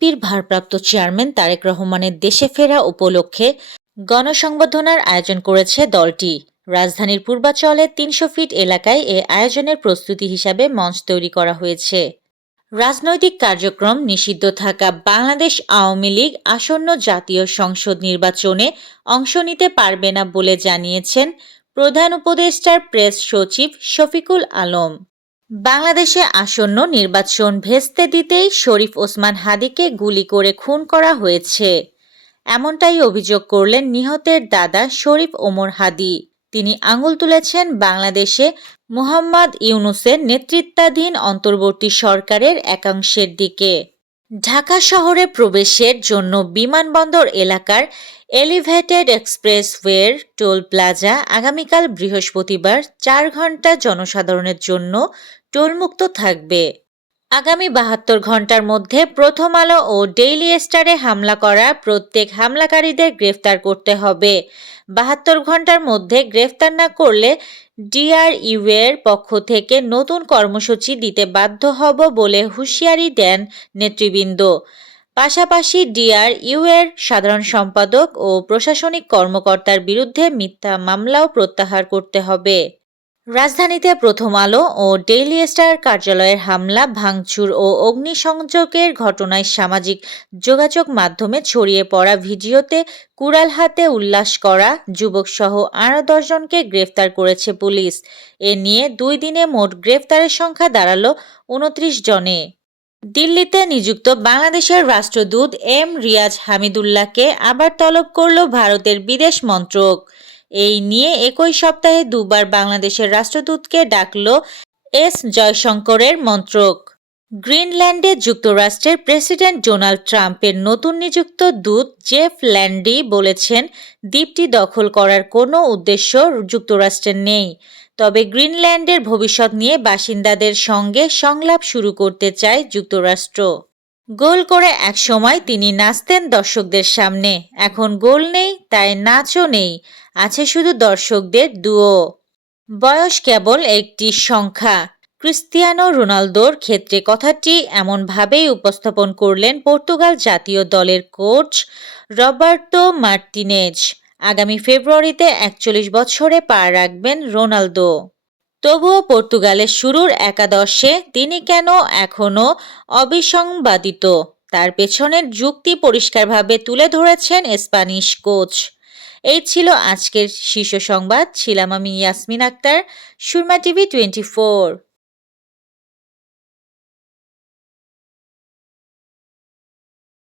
বিএনপির ভারপ্রাপ্ত চেয়ারম্যান তারেক রহমানের দেশে ফেরা উপলক্ষে গণসংবর্ধনার আয়োজন করেছে দলটি। রাজধানীর পূর্বাঞ্চলে ৩০০ ফিট এলাকায় এ আয়োজনের প্রস্তুতি হিসাবে মঞ্চ তৈরি করা হয়েছে। রাজনৈতিক কার্যক্রম নিষিদ্ধ থাকা বাংলাদেশ আওয়ামী লীগ আসন্ন জাতীয় সংসদ নির্বাচনে অংশ নিতে পারবে না বলে জানিয়েছেন প্রধান উপদেষ্টার প্রেস সচিব শফিকুল আলম। বাংলাদেশে আসন্ন নির্বাচন ভেস্তে দিতেই শরীফ ওসমান হাদীকে গুলি করে খুন করা হয়েছে, এমনটাই অভিযোগ করলেন নিহতের দাদা শরীফ ওমর হাদী। তিনি আঙুল তুলেছেন বাংলাদেশে মোহাম্মদ ইউনূসের নেতৃত্বাধীন অন্তর্বর্তী সরকারের একাংশের দিকে। ঢাকা শহরে প্রবেশের জন্য বিমানবন্দর এলাকার এলিভেটেড এক্সপ্রেসওয়ের টোল প্লাজা আগামীকাল বৃহস্পতিবার ৪ ঘণ্টা জনসাধারণের জন্য টোলমুক্ত থাকবে। আগামী ৭২ ঘণ্টার মধ্যে প্রথম আলো ও ডেইলি স্টারে হামলা করা প্রত্যেক হামলাকারীদের গ্রেফতার করতে হবে। ৭২ ঘণ্টার মধ্যে গ্রেফতার না করলে ডিআরইউ এর পক্ষ থেকে নতুন কর্মসূচি দিতে বাধ্য হব বলে হুঁশিয়ারি দেন নেতৃবৃন্দ। পাশাপাশি ডিআরইউ এর সাধারণ সম্পাদক ও প্রশাসনিক কর্মকর্তার বিরুদ্ধে মিথ্যা মামলাও প্রত্যাহার করতে হবে। রাজধানীতে প্রথম আলো ও ডেইলি স্টার কার্যালয়ের হামলা, ভাঙচুর ও অগ্নিসংযোগের ঘটনায় সামাজিক যোগাযোগ মাধ্যমে ছড়িয়ে পড়া ভিডিওতে কুড়াল হাতে উল্লাস করা যুবকসহ আরও ১০ জনকে গ্রেফতার করেছে পুলিশ। এ নিয়ে ২ দিনে মোট গ্রেফতারের সংখ্যা দাঁড়ালো ২৯ জনে। দিল্লিতে নিযুক্ত বাংলাদেশের রাষ্ট্রদূত এম রিয়াজ হামিদুল্লাহকে আবার তলব করল ভারতের বিদেশ মন্ত্রক। এই নিয়ে একই সপ্তাহে দুবার বাংলাদেশের রাষ্ট্রদূতকে ডাকল এস জয়শঙ্করের মন্ত্রক। গ্রিনল্যান্ডে যুক্তরাষ্ট্রের প্রেসিডেন্ট ডোনাল্ড ট্রাম্পের নতুন নিযুক্ত দূত জেফ ল্যান্ডি বলেছেন, দ্বীপটি দখল করার কোনো উদ্দেশ্য যুক্তরাষ্ট্রের নেই, তবে গ্রিনল্যান্ডের ভবিষ্যৎ নিয়ে বাসিন্দাদের সঙ্গে সংলাপ শুরু করতে চায় যুক্তরাষ্ট্র। গোল করে একসময় তিনি নাচতেন দর্শকদের সামনে, এখন গোল নেই, তাই নাচও নেই, আছে শুধু দর্শকদের দুয়ো। বয়স কেবল একটি সংখ্যা। ক্রিস্তিয়ানো রোনালদোর ক্ষেত্রে কথাটি এমনভাবেই উপস্থাপন করলেন পর্তুগাল জাতীয় দলের কোচ রবার্তো মার্টিনেজ। আগামী ফেব্রুয়ারিতে ৪১ বছরে পা রাখবেন রোনালদো। তবুও পর্তুগালের শুরুর একাদশে তিনি কেন এখনও অবিসংবাদিত, তার পেছনের যুক্তি পরিষ্কারভাবে তুলে ধরেছেন স্প্যানিশ কোচ। এই ছিল আজকের শীর্ষ সংবাদ। ছিলাম আমি ইয়াসমিন আক্তার, সুরমা টিভি 24।